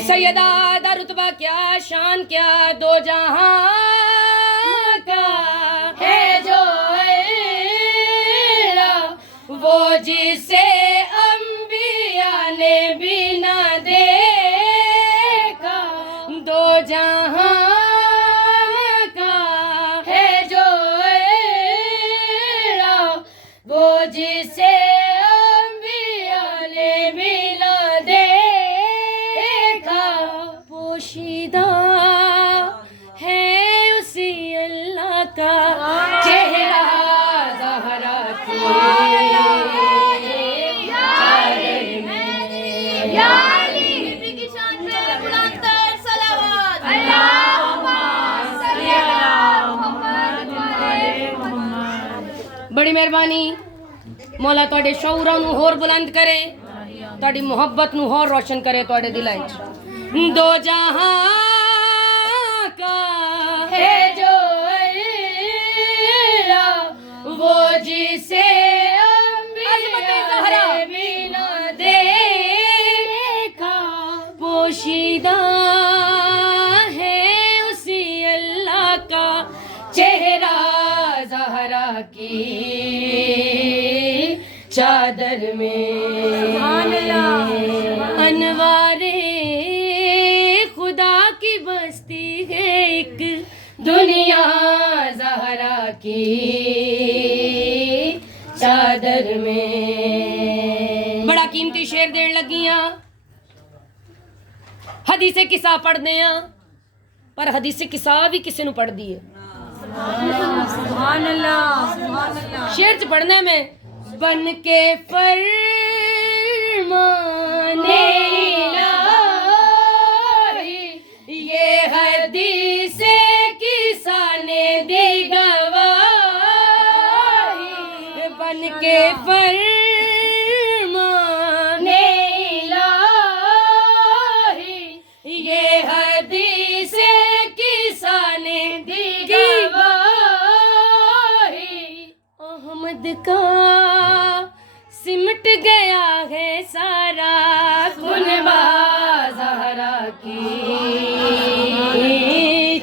सैयदा दा रुतबा क्या, शान क्या, दो जहां का है जो अल्लाह, वो जिसे अंबिया ने भी न देखा। दो जहां का है जो अल्लाह, वो जिसे अंबिया ने भी न देखा। पोशीदा है उसी अल्लाह का चेहरा, ज़हरा की बड़ी मेहरबानी। मौला तुहाडे शऊरां नूं होर बुलंद करे, तुहाडी मुहब्बत नूं होर रोशन करे तुहाडे दिलां विच। दो जहां का है जो अल्लाह, वो जिसे अंबिया ने भी न देखा। पोशीदा है उसी अल्लाह का चेहरा, ज़हरा की चादर में अनवारे खुदा की बस्ती है एक दुनिया, ज़हरा की चादर में। बड़ा कीमती शेर देन लगियां। हदीसे किसा पढ़दे आ, पर हदीसे किसा भी किसी नूं पढ़दी है। शेर च पढ़ने में बन के फरमाने इलाही, ये हदीसे किसाने दी गवाही। बन के फरमाने इलाही, ये हदीसे किसाने दी गवाही। अहमद का सिमट गया है सारा कुनबा, ज़हरा की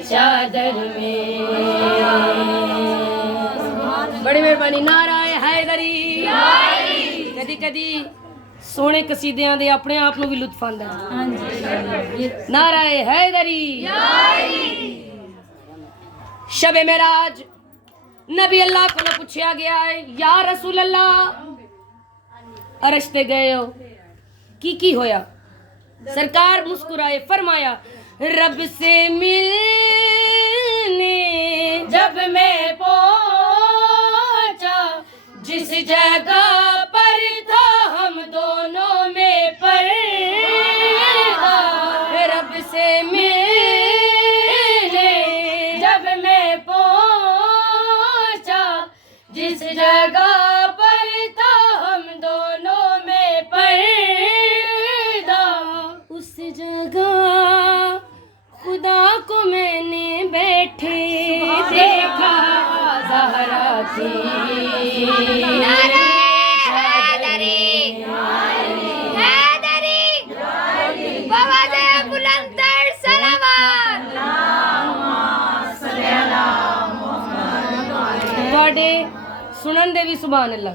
चादर में। बड़ी मेहरबानी। नाराए हैदरी। कदी कदी सोने कसीदियां दे अपने आप नूं भी लुत्फ आंदा है। नाराए हैदरी। शबे मेराज नबी अल्लाह को पूछा गया है, या रसूल अल्लाह अरश ते गए हो, की होया? सरकार मुस्कुराए, फरमाया रब से मिलने जब मैं पहुंचा, जिस जगह पर था हम दोनों में पर्दा। रब से मिलने जब मैं पहुंचा, जिस जगह पर था हम दोनों में पर्दा, उस जगह खुदा को मैंने बैठे देखा, ज़हरा की सुनन दे भी सुभान अल्लाह।